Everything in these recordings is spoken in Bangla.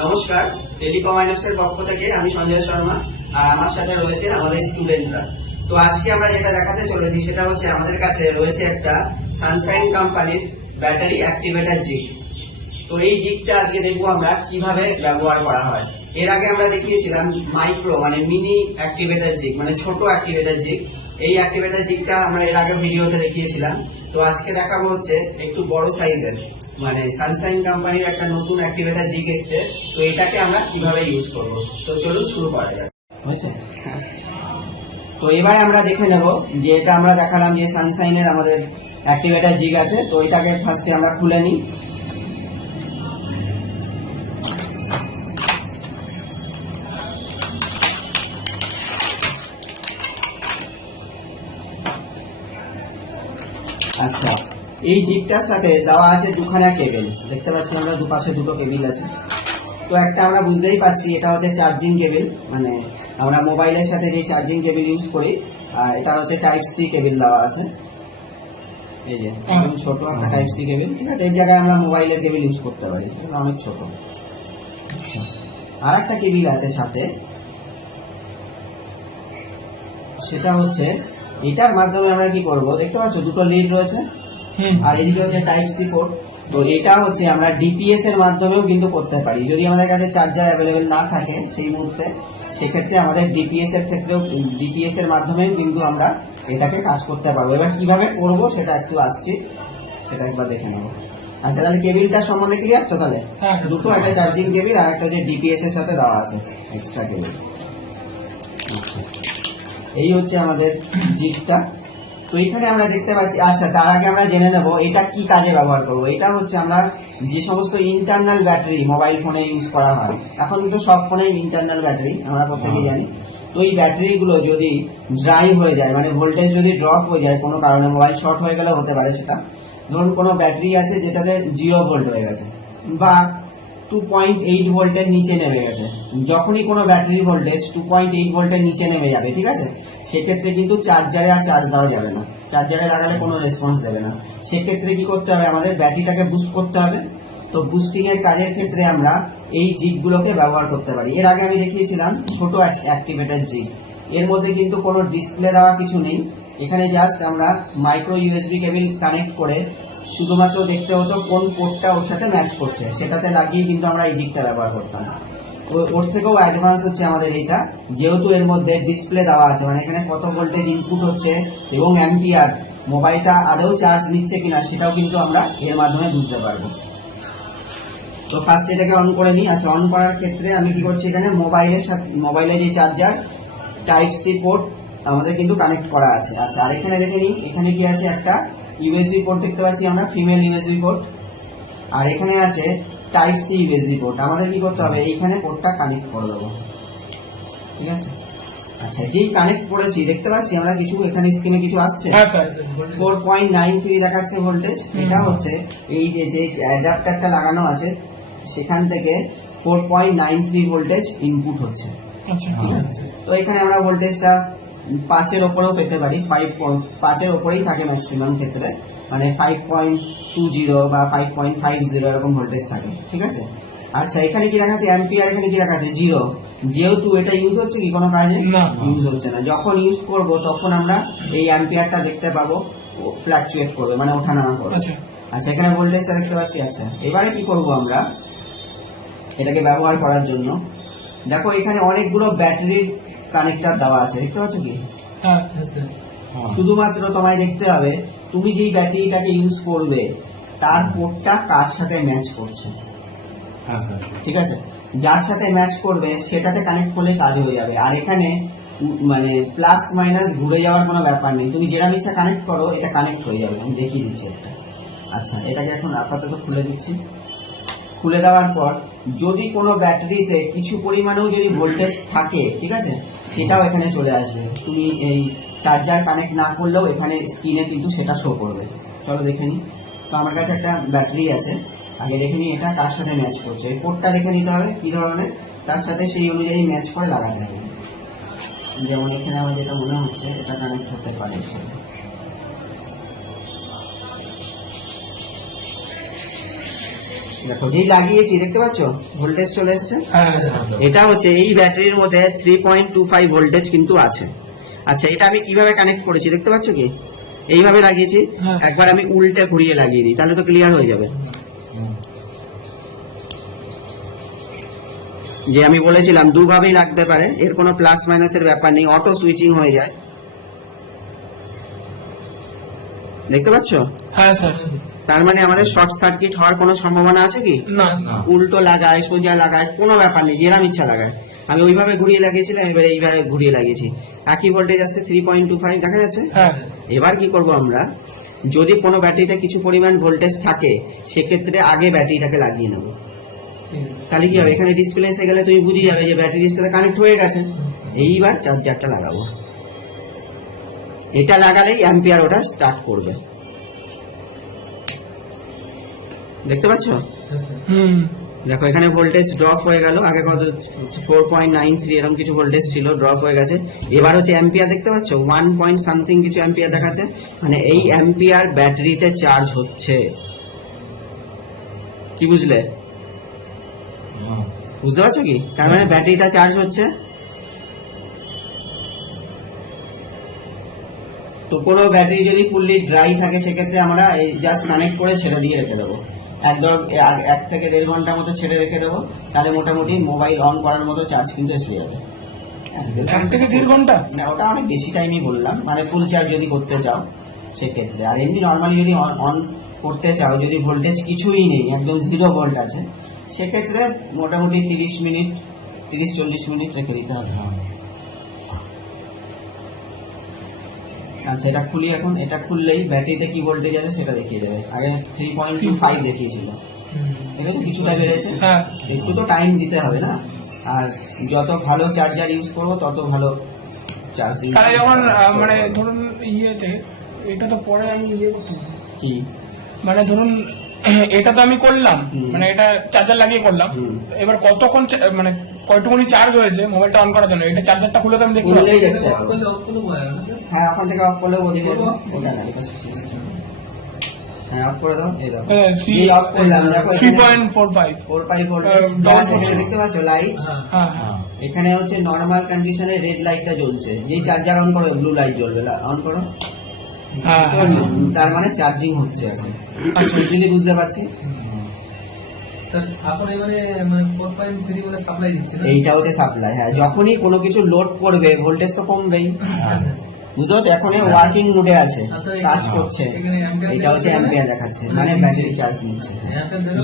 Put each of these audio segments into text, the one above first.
নমস্কার টেলিকম আইনক্সের পক্ষ থেকে আমি সঞ্জয় শর্মা, আর আমার সাথে রয়েছে আমাদের স্টুডেন্টরা তো আজকে আমরা যেটা দেখাতে চলেছি সেটা হচ্ছে আমাদের কাছে রয়েছে একটা সানশাইন কোম্পানির ব্যাটারি অ্যাক্টিভেটার জিগ তো এই জিগটা আজকে দেখব আমরা কীভাবে ব্যবহার করা হয়। এর আগে আমরা দেখিয়েছিলাম মাইক্রো মানে মিনি অ্যাক্টিভেটার জিগ মানে ছোট অ্যাক্টিভেটার জিগ এই অ্যাক্টিভেটার জিগটা আমরা এর আগে ভিডিওতে দেখিয়েছিলাম। তো আজকে দেখাবো হচ্ছে একটু বড় সাইজের মানে সানসাইন কোম্পানির একটা নতুন অ্যাক্টিভেটার জিগ এসছে তো এটাকে আমরা কীভাবে ইউজ করব? তো চলুন শুরু করা যাক। হয়েছে? তো এবারে আমরা দেখে নেব যে এটা আমরা দেখালাম যে সানসাইনের আমাদের অ্যাক্টিভেটার জিগ আছে তো এটাকে ফার্স্টে আমরা খুলে নিই। এই জিপটার সাথে দেওয়া আছে দুখানা কেবেল। দেখতে পাচ্ছি আমরা দুপাশে দুটো কেবিল আছে। তো একটা আমরা বুঝতেই পারছি এটা হচ্ছে চার্জিং কেবিল। মানে আমরা মোবাইলের সাথে যে চার্জিং কেবিল ইউজ করি আর এটা হচ্ছে টাইপ সি কেবিল দেওয়া আছে। এই যে একদম ছোট একটা টাইপ সি কেবিল। ঠিক আছে এই জায়গায় আমরা মোবাইলের কেবিল ইউজ করতে পারি এটা অনেক ছোট। আচ্ছা। আর একটা কেবিল আছে সাথে। সেটা হচ্ছে এটার মাধ্যমে আমরা কি করব? দেখতে পাচ্ছ দুটো লিড রয়েছে। আর এদিকে হচ্ছে টাইপ সি পোর্ট তো এটা হচ্ছে আমরা ডিপিএস এর মাধ্যমেও কিন্তু করতে পারি। যদি আমাদের কাছে চার্জার অ্যাভেলেবেল না থাকে সেই মুহূর্তে সেক্ষেত্রে আমাদের ডিপিএস এর ক্ষেত্রেও ডিপিএস এর মাধ্যমেও কিন্তু আমরা এটাকে কাজ করতে পারব। এবার কীভাবে করব সেটা একটু আসছি। সেটা একবার দেখে নেব। আচ্ছা তাহলে কেবিলটা সম্বন্ধে ক্লিয়ার তো তাহলে? হ্যাঁ। দুটো একটা চার্জিং কেবিল আর একটা যে ডিপিএস এর সাথে দেওয়া আছে এক্সট্রা কেবিল আচ্ছা। এই হচ্ছে আমাদের জিপটা তো এখানে আমরা দেখতে পাচ্ছি আচ্ছা তার আগে আমরা জেনে নেব এটা কি কাজে ব্যবহার করব। এটা হচ্ছে আমরা যে সমস্ত ইন্টারনাল ব্যাটারি মোবাইল ফোনে ইউজ করা হয় এখন কিন্তু সব ফোনে ইন্টারনাল ব্যাটারি আমরা প্রত্যেকেই জানি। তো এই ব্যাটারিগুলো যদি ড্রাই হয়ে যায় মানে ভোল্টেজ যদি ড্রপ হয়ে যায় কোনো কারণে মোবাইল শর্ট হয়ে গেলে হতে পারে সেটা। ধরুন কোনো ব্যাটারি আছে যেটাতে জিরো ভোল্ট হয়ে গেছে বা টু পয়েন্ট এইট ভোল্টের নিচে নেমে গেছে। যখনই কোনো battery voltage two point eight ভোল্টের নিচে নেমে যাবে ঠিক আছে? সেক্ষেত্রে কিন্তু চার্জারে আর চার্জ দেওয়া যাবে না। চার্জারে লাগালে কোনো রেসপন্স দেবে না। সেক্ষেত্রে কি করতে হবে? আমাদের ব্যাটারিটাকে বুস্ট করতে হবে। তো বুস্টিং এর কাজের ক্ষেত্রে আমরা এই জিপগুলোকে ব্যবহার করতে পারি। এর আগে আমি দেখিয়েছিলাম ছোট অ্যাক্টিভেটেড জিপ এর মধ্যে কিন্তু কোনো ডিসপ্লে দেওয়া কিছু নেই। এখানে জাস্ট আমরা মাইক্রো ইউএসবি কেবিল কানেক্ট করে শুধুমাত্র দেখতে হতো কোন পোর্টটা ওর সাথে ম্যাচ করছে। সেটাতে লাগিয়ে কিন্তু আমরা এই জিপটা ব্যবহার করতাম। ওর থেকেও অ্যাডভান্স হচ্ছে আমাদের এইটা যেহেতু এর মধ্যে ডিসপ্লে দেওয়া আছে মানে এখানে কত ভোল্টেজ ইনপুট হচ্ছে এবং অ্যাম্পিয়ার মোবাইলটা আদৌ চার্জ নিচ্ছে কিনা সেটাও কিন্তু আমরা এর মাধ্যমে বুঝতে পারব। তো ফার্স্ট এটাকে অন করে নিই। আচ্ছা অন করার ক্ষেত্রে আমি কি করছি এখানে? মোবাইলের সাথে মোবাইলের যে চার্জার টাইপ সি পোর্ট আমাদের কিন্তু কানেক্ট করা আছে। আচ্ছা আর এখানে দেখে নিই, এখানে কি আছে? একটা ইউএসবি পোর্ট দেখতে পাচ্ছি আমরা ফিমেল ইউএসবি পোর্ট আর এখানে আছে টাইপ সি ইউএসবি পোর্ট আমাদের কি করতে হবে? এইখানে পোর্টটা কানেক্ট করে দেবো। ঠিক আছে? আচ্ছা যেই কানেক্ট করেছি দেখতে পাচ্ছি আমরা কিছু এখানে স্ক্রিনে কিছু আসছে? হ্যাঁ sir four point nine three দেখাচ্ছে ভোল্টেজ এটা হচ্ছে এই যে যে অ্যাডাপ্টারটা লাগানো আছে সেখান থেকে four point nine three voltage input হচ্ছে। আচ্ছা ঠিক আছে? তো এখানে আমরা ভোল্টেজটা পাঁচের ওপরেও পেতে পারি ফাইভ পাঁচের ওপরেই থাকে ম্যাক্সিমাম ক্ষেত্রে। মানে ফাইভ পয়েন্ট টু জিরো বা ফাইভ পয়েন্ট ফাইভ জিরো এরকম ভোল্টেজ থাকে ঠিক আছে? আচ্ছা এখানে কি দেখাচ্ছে? অ্যাম্পিয়ার এখানে কি দেখাচ্ছে? জিরো যেহেতু এটা ইউজ হচ্ছে কি কোনো কাজে? ইউজ হচ্ছে না। যখন ইউজ করব তখন আমরা এই অ্যাম্পিয়ারটা দেখতে পাবো ফ্ল্যাকচুয়েট করবে মানে ওঠানামা করবে। আচ্ছা। আচ্ছা এখানে ভোল্টেজটা দেখতে পাচ্ছি আচ্ছা। এবারে কি করব আমরা? এটাকে ব্যবহার করার জন্য। দেখো এখানে অনেকগুলো ব্যাটারির কানেক্টর দেওয়া আছে দেখতে পাচ্ছ কি? হ্যাঁ শুধুমাত্র তোমায় দেখতে হবে তুমি যেই ব্যাটারিটাকে ইউজ করবে তার পোর্টটা কার সাথে ম্যাচ করছে? হ্যাঁ স্যার ঠিক আছে? যার সাথে ম্যাচ করবে সেটাতে কানেক্ট করলে কাজ হয়ে যাবে। আর এখানে মানে প্লাস মাইনাস ঘুরে যাওয়ার কোনো ব্যাপার নেই। তুমি যেরকম ইচ্ছা কানেক্ট করো এটা কানেক্ট হয়ে যাবে। আমি দেখিয়ে দিচ্ছি একটা। আচ্ছা এটাকে এখন আপাতত খুলে দিচ্ছি। খুলে দেওয়ার পর যদি কোনো ব্যাটারিতে কিছু পরিমাণেও যদি ভোল্টেজ থাকে ঠিক আছে? সেটাও এখানে চলে আসবে। তুমি এই চার্জার কানেক্ট না করলেও এখানে স্ক্রিনে কিন্তু সেটা শো করবে। চলো দেখে নিই তো আমার কাছে একটা ব্যাটারি আছে। আগে দেখে নিই এটা তার সাথে ম্যাচ করছে। এই পোর্টটা দেখে নিতে হবে কি ধরনের। তার সাথে সেই অনুযায়ী ম্যাচ করে লাগাতে হবে। যেমন এখানে আমার যেটা মনে হচ্ছে এটা কানেক্ট হতে পারে সাথে দেখো যেই লাগিয়েছি দেখতে পাচ্ছ? ভোল্টেজ চলে এসছে? হ্যাঁ এটা হচ্ছে এই ব্যাটারির মধ্যে three point two five voltage কিন্তু আছে। আচ্ছা এটা আমি কীভাবে কানেক্ট করেছি? দেখতে পাচ্ছ কি? এইভাবে লাগিয়েছি। হ্যাঁ। একবার আমি উল্টে ঘুরিয়ে লাগিয়ে দিই তাহলে তো ক্লিয়ার হয়ে যাবে। যে আমি বলেছিলাম দুভাবেই লাগতে পারে এর কোনো প্লাস মাইনাসের ব্যাপার নেই অটো সুইচিং হয়ে যায়। দেখতে পাচ্ছ? হ্যাঁ স্যার। তার মানে আমাদের শর্ট সার্কিট হওয়ার কোনো সম্ভাবনা আছে কি? না। উল্টো লাগায় সোজা লাগায় কোনো ব্যাপার নেই যেরাম ইচ্ছা লাগায়। আমি ওইভাবে ঘুরিয়ে লাগিয়েছিলাম এবারে এইভাবে ঘুরিয়ে লাগিয়েছি। একই ভোল্টেজ আসছে থ্রি পয়েন্ট টু ফাইভ দেখা যাচ্ছে? হ্যাঁ। এবার কি করব আমরা? যদি কোনো ব্যাটারিতে কিছু পরিমাণ ভোল্টেজ থাকে সেক্ষেত্রে আগে ব্যাটারিটাকে লাগিয়ে নেব। তাহলে কি হবে? এখানে ডিসপ্লে এসে গেলে তুমি বুঝে যাবে যে ব্যাটারির সাথে কানেক্ট হয়ে গেছে। এইবার চার্জারটা লাগাবো। এটা লাগালেই অ্যাম্পিয়ার ওটা স্টার্ট করবে। দেখতে পাচ্ছ? হুম। দেখো এখানে ভোল্টেজ ড্রপ হয়ে গেল। আগে কত? ফোর পয়েন্ট নাইন থ্রি এরকম কিছু ভোল্টেজ ছিল ড্রপ হয়ে গেছে। এবার হচ্ছে অ্যাম্পিয়ার দেখতে পাচ্ছ? ওয়ান পয়েন্ট সামথিং কিছু অ্যাম্পিয়ার দেখাচ্ছে। মানে এই অ্যাম্পিয়ার ব্যাটারিতে চার্জ হচ্ছে। কি বুঝলে? বুঝতে পারছ কি? তার মানে ব্যাটারিটা চার্জ হচ্ছে। তো কোনো ব্যাটারি যদি ফুললি ড্রাই থাকে সেক্ষেত্রে আমরা এই জাস্ট কানেক্ট করে ছেড়ে দিয়ে রেখে দেবো। এক ধর এক- থেকে দেড় ঘণ্টার মতো ছেড়ে রেখে দেবো। তাহলে মোটামুটি মোবাইল অন করার মতো চার্জ কিন্তু এসে যাবে। এক থেকে দেড় ঘণ্টা? না ওটা অনেক বেশি টাইমই বললাম। মানে ফুল চার্জ যদি করতে চাও সেক্ষেত্রে। আর এমনি নর্মালি যদি অন করতে চাও যদি ভোল্টেজ কিছুই নেই একদম জিরো ভোল্ট আছে সেক্ষেত্রে মোটামুটি তিরিশ মিনিট তিরিশ চল্লিশ মিনিট রেখে দিতে হবে। আচ্ছা এটা খুলি এখন এটা খুললেই ব্যাটারিতে কি ভোল্টেজ আছে সেটা দেখিয়ে দেবে। আগে থ্রি পয়েন্ট টু ফাইভ দেখিয়েছিল। ঠিক আছে? কিছুটা বেড়েছে। হ্যাঁ একটু তো টাইম দিতে হবে না। আর যত ভালো চার্জার ইউজ করব তত ভালো চার্জিং তাহলে যখন মানে ধরুন ইয়েতে এটা তো পরে আমি ইয়ে করতে কি? মানে ধরুন এটা তো আমি করলাম। মানে এটা চার্জার লাগিয়ে করলাম। এবার কতক্ষণ মানে কয়টুকুনি চার্জ হয়েছে মোবাইলটা অন করার জন্য। এটা চার্জারটা খুলে তো আমি দেখতে পাবো। হ্যাঁ ওখান থেকে অফ করলে হ্যাঁ অফ করে দাও এই দাও অফ করলাম দেখো ভোল্ট দেখতে পাচ্ছ লাইট হ্যাঁ। হ্যাঁ এখানে হচ্ছে নর্মাল কন্ডিশনে রেড লাইটটা জ্বলছে। যেই চার্জার অন করো ব্লু লাইট জ্বলবে। অন করো। হ্যাঁ দেখতে পাচ্ছ? তার মানে চার্জিং হচ্ছে এখন। আচ্ছা। বুঝতে পারছি? এইটা হচ্ছে সাপ্লাই হ্যাঁ যখনই কোনো কিছু লোড করবে ভোল্টেজ তো কমবেই। হ্যাঁ, বুঝতে পারছ এখন ওয়ার্কিং মোডে আছে আচ্ছা, কাজ করছে। এটা হচ্ছে অ্যাম্পিয়ার দেখাচ্ছে মানে মানে ব্যাটারি চার্জ নিচ্ছে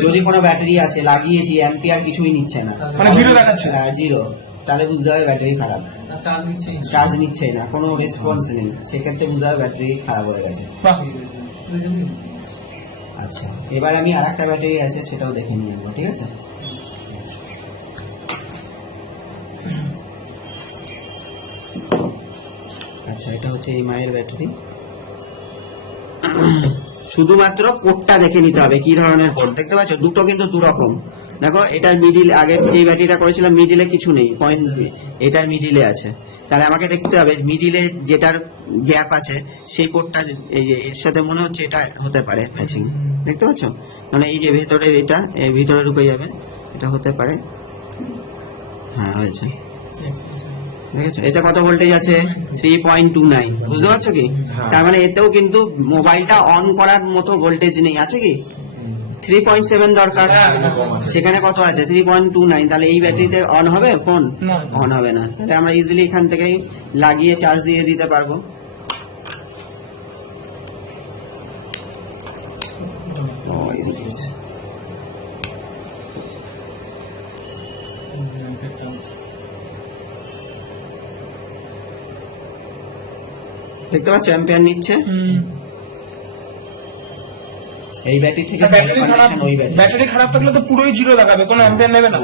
যদি কোনো ব্যাটারি আছে লাগিয়েছি অ্যাম্পিয়ার কিছুই নিচ্ছে না। মানে zero দেখাচ্ছে? জিরো তাহলে বুঝতে হবে ব্যাটারি খারাপ। চার্জ নিচ্ছে না। কোনো রেসপন্স নেই। সেক্ষেত্রে বুঝতে হবে ব্যাটারি খারাপ হয়ে গেছে। আচ্ছা এবার আমি আর একটা ব্যাটারি আছে, সেটাও দেখে নিয়ে নেব, ঠিক আছে? আচ্ছা এটা হচ্ছে এই মায়ের ব্যাটারি শুধুমাত্র কোডটা দেখে নিতে হবে, কি ধরনের কোড দেখতে পাচ্ছ? দুটো কিন্তু দু রকম দেখো, এটার মিডিল আগের যে ব্যাটারিটা করেছিলাম মিডিলে কিছু নেই পয়েন্ট এটার মিডিলে আছে। তাহলে আমাকে দেখতে হবে মিডিলে যেটার গ্যাপ আছে, সেই কোডটা এই এর সাথে মনে হচ্ছে এটা হতে পারে ম্যাচিং দেখতে পাচ্ছ? মানে এই যে ভেতরের এটা এর ভিতরে ঢুকে যাবে। এটা হতে পারে। হ্যাঁ হয়েছে। এতে কত ভোল্টেজ আছে? থ্রি পয়েন্ট টু নাইন বুঝতে পারছ কি? তার মানে এতেও কিন্তু মোবাইলটা অন করার মতো ভোল্টেজ নেই। আছে কি? থ্রি পয়েন্ট সেভেন দরকার। হ্যাঁ, সেখানে কত আছে? থ্রি পয়েন্ট টু নাইন তাহলে এই ব্যাটারিতে অন হবে? ফোন অন হবে না। তাহলে আমরা ইজিলি এখান থেকেই লাগিয়ে চার্জ দিয়ে দিতে পারব। দেখতে পাচ্ছ অ্যাম্পিয়ার নিচ্ছে। এই ব্যাটারি থেকে ব্যাটারি খারাপ ওই ব্যাটারি খারাপ থাকলে তো পুরোই জিরো দেখাবে কোনো অ্যাম্পিয়ার নেবে না।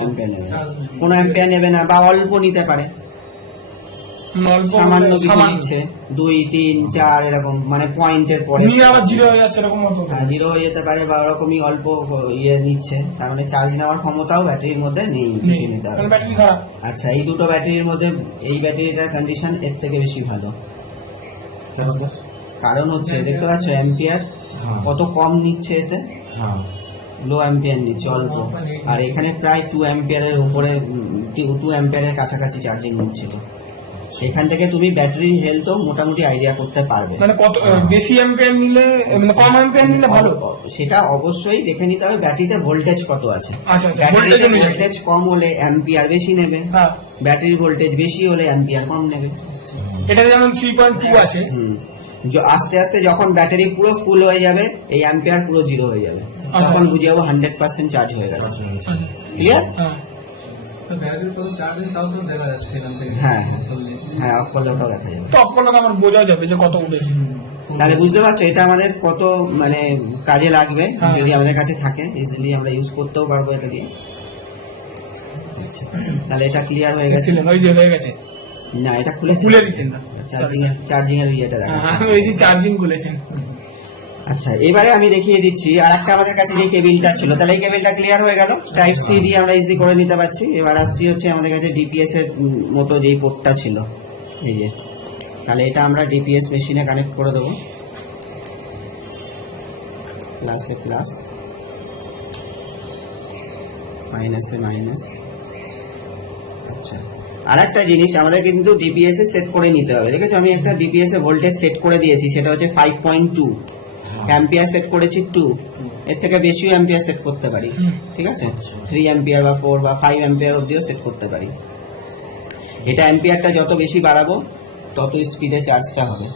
কোনো অ্যাম্পিয়ার নেবে না বা অল্প নিতে পারে। অল্প সামান্য কিছু নিচ্ছে। দুই তিন চার এরকম মানে পয়েন্টের পরে। নিয়ে আবার জিরো হয়ে যাচ্ছে এরকম মতো জিরো হয়ে যেতে পারে বা ওরকমই অল্প ইয়ে নিচ্ছে। তার মানে চার্জ নেওয়ার ক্ষমতাও ব্যাটারির মধ্যে নেই নেই। নিতে হবে। ব্যাটারি খারাপ। আচ্ছা এই দুটো ব্যাটারির মধ্যে এই ব্যাটারিটার কন্ডিশন এর থেকে বেশি ভালো। কারণ হচ্ছে দেখতে পাচ্ছ অ্যাম্পিয়ার কত কম নিচ্ছে এতে? লো অ্যাম্পিয়ার নিচ্ছে অল্প। আর এখানে প্রায় টু অ্যাম্পিয়ারের উপরে টু অ্যাম্পিয়ারের কাছাকাছি চার্জিং নিচ্ছিল সেখান থেকে তুমি ব্যাটারি হেলথও মোটামুটি আইডিয়া করতে পারবে। মানে কত বেশি অ্যাম্পিয়ার নিলে মানে কম অ্যাম্পিয়ার নিলে ভালো? সেটা অবশ্যই দেখে নিতে হবে ব্যাটারিতে ভোল্টেজ কত আছে। আচ্ছা আচ্ছা ব্যাটারিতে ভোল্টেজ অনুযায়ী। ভোল্টেজ কম হলে অ্যাম্পিয়ার বেশি নেবে। হ্যাঁ। ব্যাটারির ভোল্টেজ বেশি হলে অ্যাম্পিয়ার কম নেবে। এটাতে যেমন থ্রি পয়েন্ট টু আছে। আস্তে আস্তে যখন ব্যাটারি পুরো ফুল হয়ে যাবে এই অ্যাম্পিয়ার পুরো জিরো হয়ে যাবে। আচ্ছা। তখন বুঝে যাব হান্ড্রেড পার্সেন্ট চার্জ হয়ে গেছে। আচ্ছা। ক্লিয়ার হ্যাঁ। যাচ্ছে এখান থেকে। হ্যাঁ, হ্যাঁ। হ্যাঁ অফ করলে ওটাও দেখা যাবে। টপ করলে আমার বোঝা যাবে যে কত উঠেছে। তাহলে বুঝতে পারছ এটা আমাদের কত মানে কাজে লাগবে হ্যাঁ। যদি আমাদের কাছে থাকে। ইজিলি আমরা ইউজ করতেও পারব এটা দিয়ে। আচ্ছা, তাহলে এটা ক্লিয়ার হয়ে গেছে। ওই যে হয়ে গেছে। না এটা খুলে খুলে দিতেন না। চার্জিং চার্জিং এর ইয়েটা দেখা হ্যাঁ, ওই যে চার্জিং খুলেছেন। আচ্ছা এবারে আমি দেখিয়ে দিচ্ছি আর একটা আমাদের কাছে যে কেবিলটা ছিল তাহলে এই কেবিলটা ক্লিয়ার হয়ে গেল। টাইপ সি দিয়ে আমরা ইজি করে নিতে পারছি। এবার আসছি হচ্ছে আমাদের কাছে ডিপিএস এর মতো যেই পোর্টটা ছিল। এই যে তাহলে এটা আমরা ডিপিএস মেশিনে কানেক্ট করে দেবো। প্লাসে প্লাস মাইনাসে মাইনাস আচ্ছা। আর একটা জিনিস আমাদের কিন্তু ডিপিএস এ সেট করে নিতে হবে। দেখেছ আমি একটা ডিপিএস এ ভোল্টেজ সেট করে দিয়েছি সেটা হচ্ছে five point two ampere set করেছি টু এর থেকে বেশিও অ্যাম্পিয়ার সেট করতে পারি। ঠিক আছে? থ্রি অ্যাম্পিয়ার বা ফোর বা ফাইভ অ্যাম্পিয়ার অবধিও সেট করতে পারি। এটা অ্যাম্পিয়ারটা যত বেশি বাড়াবো তত স্পিডে চার্জটা হবে।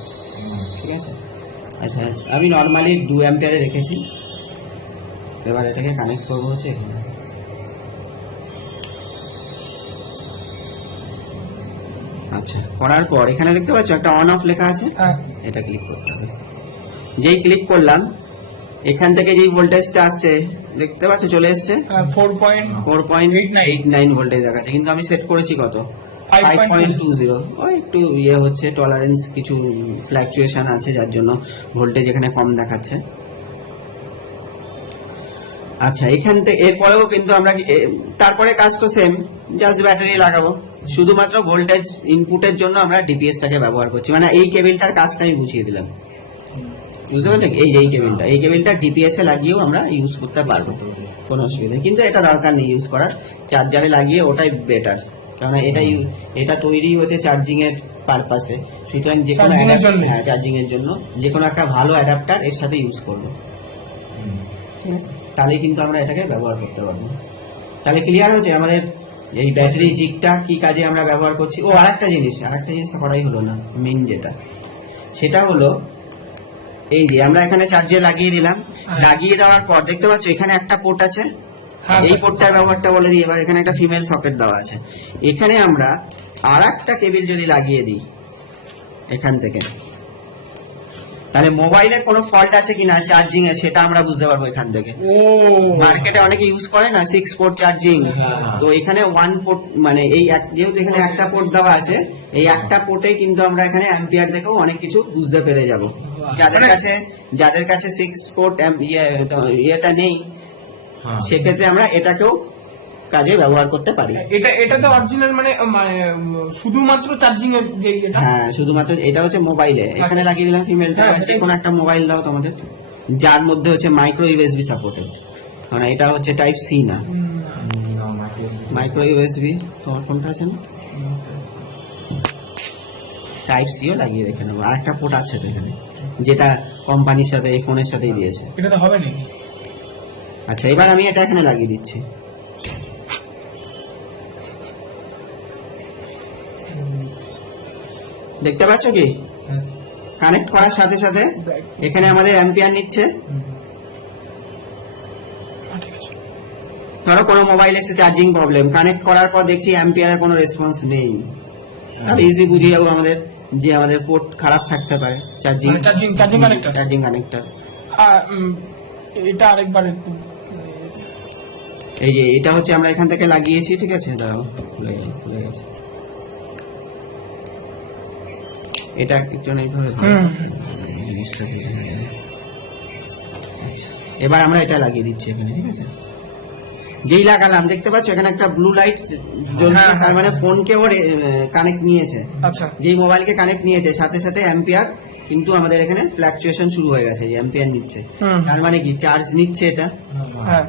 ঠিক আছে? আচ্ছা আমি নর্মালি দু অ্যাম্পিয়ারে রেখেছি। এবার এটাকে কানেক্ট করব হচ্ছে এখানে। আচ্ছা করার পর এখানে দেখতে পাচ্ছ একটা অন অফ লেখা আছে। হ্যাঁ। এটা ক্লিক করতে হবে। যেই ক্লিক করলাম এখান থেকে যেই ভোল্টেজটা আসছে দেখতে পাচ্ছ চলে এসছে। Four point four point eight nine voltage দেখাচ্ছে। কিন্তু আমি সেট করেছি কত? ফাইভ পয়েন্ট টু জিরো ওই একটু ইয়ে হচ্ছে টলারেন্স কিছু ফ্ল্যাকচুয়েশন আছে যার জন্য ভোল্টেজ এখানে কম দেখাচ্ছে। আচ্ছা এখান থেকে এরপরেও কিন্তু আমরা তারপরে কাজ তো সেম জাস্ট ব্যাটারি লাগাবো। শুধুমাত্র ভোল্টেজ ইনপুটের জন্য আমরা ডিপিএসটাকে ব্যবহার করছি। মানে এই কেবিলটার কাজটা আমি বুঝিয়ে দিলাম। বুঝতে পারলেন এই যে এই কেবিলটা এই কেবিলটা ডিপিএস এ লাগিয়েও আমরা ইউজ করতে পারব। কোনো অসুবিধা নেই। কিন্তু এটা দরকার নেই ইউজ করার। চার্জারে লাগিয়ে ওটাই বেটার কারণ এটা এটা তৈরি হচ্ছে চার্জিং এর পারপাসে সুতরাং যে কোনো? হ্যাঁ চার্জিং এর জন্য যে কোনো একটা ভালো অ্যাডাপ্টার এর সাথে ইউজ করব। তাহলে কিন্তু আমরা এটাকে ব্যবহার করতে পারব। তাহলে ক্লিয়ার হচ্ছে আমাদের এই ব্যাটারি জিগটা কি কাজে আমরা ব্যবহার করছি? ও আরেকটা জিনিস আরেকটা জিনিস করাই হলো না মেইন যেটা। সেটা হলো এই যে আমরা এখানে চার্জে লাগিয়ে দিলাম। হ্যাঁ। লাগিয়ে দেওয়ার পর দেখতে পাচ্ছ এখানে একটা পোর্ট আছে? হ্যাঁ এই পোর্টটার ব্যবহারটা বলে দিই এবার এখানে একটা ফিমেল সকেট দেওয়া আছে। এখানে আমরা আর একটা কেবিল যদি লাগিয়ে দিই এখান থেকে। তাহলে মোবাইলে কোনো ফল্ট আছে কিনা চার্জিং এ সেটা আমরা বুঝতে পারব এখান থেকে। মার্কেটে অনেকে ইউজ করে না সিক্স পোর্ট চার্জিং তো এখানে ওয়ান পোর্ট মানে এই যেহেতু এখানে একটা পোর্ট দেওয়া আছে এই একটা পোর্টে কিন্তু আমরা এখানে অ্যাম্পিয়ার দেখেও অনেক কিছু বুঝতে পেরে যাব। যাদের মানে- কাছে যাদের কাছে সিক্স পোর্ট ইয়েটা নেই সেক্ষেত্রে আমরা এটাকেও কাজে ব্যবহার করতে পারি। এটা এটা তো অরিজিনাল মানে শুধুমাত্র চার্জিং এর যে এটা হ্যাঁ শুধুমাত্র এটা হচ্ছে মোবাইলে এখানে আচ্ছা। লাগিয়ে দিলাম ফিমেলটা হ্যাঁ, যে কোনো একটা মোবাইল দাও তোমাদের। যার মধ্যে হচ্ছে মাইক্রো ইউএসবি সাপোর্টেড মানে এটা হচ্ছে টাইপ সি না। মাইক্রো ইউএসবি তোমার ফোনটা আছে না? টাইপ সিও লাগিয়ে রেখে নেব আর একটা পোর্ট আছে তো এখানে যেটা কোম্পানির সাথে এই ফোনের সাথেই দিয়েছে। এটা তো হবে নাকি? আচ্ছা এবার আমি এটা এখানে লাগিয়ে দিচ্ছি। দেখতে পাচ্ছ কি? হ্যাঁ। কানেক্ট করার সাথে সাথে এখানে আমাদের অ্যাম্পিয়ার নিচ্ছে। হ্যাঁ, ধরো কোনো মোবাইল এসে চার্জিং প্রবলেম কানেক্ট করার পর দেখছি অ্যাম্পিয়ারে কোনো রেসপন্স নেই। তাহলে ইজি বুঝিয়ে যাব আমাদের যে আমাদের পোর্ট খারাপ থাকতে পারে। Charging charging- charging connector? Charging connector এটা আরেকবার এই যে এটা হচ্ছে আমরা এখান থেকে লাগিয়েছি ঠিক আছে? দাঁড়াও গেছে। এটা একজন এইভাবে। আচ্ছা। এবার আমরা এটা লাগিয়ে দিচ্ছি এখানে ঠিক আছে? যেই লাগালাম দেখতে পাচ্ছ এখানে একটা ব্লু লাইট জ্বলছে হ্যাঁ, হ্যাঁ। তার মানে ফোনকেও কানেক্ট নিয়েছে। আচ্ছা। যেই মোবাইলকে কানেক্ট নিয়েছে সাথে সাথে অ্যাম্পিয়ার কিন্তু আমাদের এখানে ফ্ল্যাকচুয়েশন শুরু হয়ে গেছে যে অ্যাম্পিয়ার নিচ্ছে। তার মানে কি? চার্জ নিচ্ছে এটা। হ্যাঁ।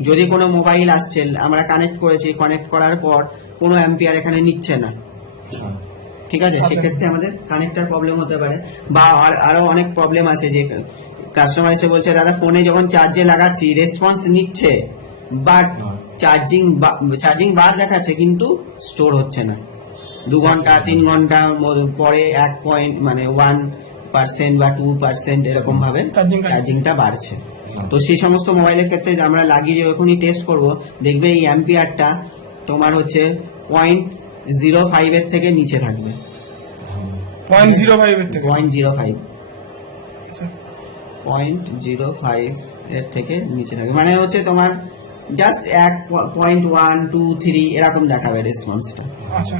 যদি কোনো মোবাইল আসছে আমরা কানেক্ট করেছি কানেক্ট করার পর কোনো অ্যাম্পিয়ার এখানে নিচ্ছে না। ঠিক আছে? আচ্ছা। সেক্ষেত্রে আমাদের কানেক্টার প্রবলেম হতে পারে। বা আর- আরও অনেক প্রবলেম আছে যে কাস্টমার এসে বলছে দাদা ফোনে যখন চার্জে লাগাচ্ছি রেসপন্স নিচ্ছে বাট চার্জিং চার্জিং বার দেখাচ্ছে কিন্তু স্টোর হচ্ছে না। দু ঘণ্টা তিন ঘণ্টা পরে এক পয়েন্ট মানে ওয়ান পার্সেন্ট বা টু পার্সেন্ট এরকম ভাবে চার্জিংটা বাড়ছে। তো সেই সমস্ত মোবাইলের ক্ষেত্রে আমরা লাগিয়ে যখনই টেস্ট করব। দেখবে এই অ্যাম্পিয়ারটা তোমার হচ্ছে পয়েন্ট জিরো ফাইভের থেকে নিচে থাকবে। পয়েন্ট জিরো ফাইভের থেকে? Point zero five. Point zero five এর থেকে নিচে থাকবে। মানে হচ্ছে তোমার জাস্ট এক পয়েন্ট ওয়ান টু থ্রি এরকম দেখাবে রেসপন্সটা আচ্ছা।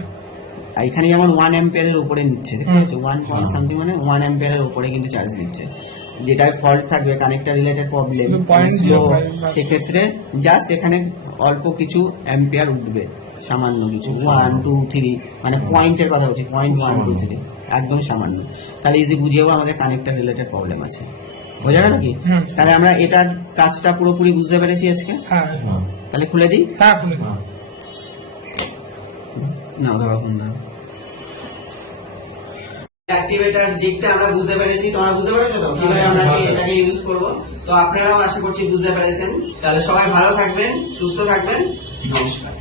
এখানে যেমন ওয়ান অ্যাম্পিয়ারের উপরে নিচ্ছে ঠিক। আছে ওয়ান পয়েন্ট সামথিং মানে ওয়ান অ্যাম্পিয়ারের উপরে কিন্তু চার্জ নিচ্ছে যেটায় ফল্ট থাকবে কানেক্টার রিলেটেড প্রবলেম শুধু 0.05 বাস। সেক্ষেত্রে জাস্ট এখানে অল্প কিছু অ্যাম্পিয়ার উঠবে। সামান্য কিছু। ওয়ান টু থ্রি মানে পয়েন্টের কথা বলছি পয়েন্ট ওয়ান টু থ্রি একদম সামান্য। তাহলে ইজি বুঝিয়েও আমাদের কানেক্টার রিলেটেড প্রবলেম আছে। বোঝা গেল কি? তাহলে আমরা এটার কাজটা পুরোপুরি বুঝতে পেরেছি আজকে? হ্যাঁ। তাহলে খুলে দিই? হ্যাঁ খুলে না ধরো ফোন ধরো অ্যাক্টিভেটর জিগটা আমরা বুঝতে পেরেছি তোমরা বুঝতে পেরেছ তো? কীভাবে আমরা এটাকে ইউজ করব? তো আপনারাও আশা করছি বুঝতে পেরেছেন। তাহলে সবাই ভালো থাকবেন সুস্থ থাকবেন। নমস্কার।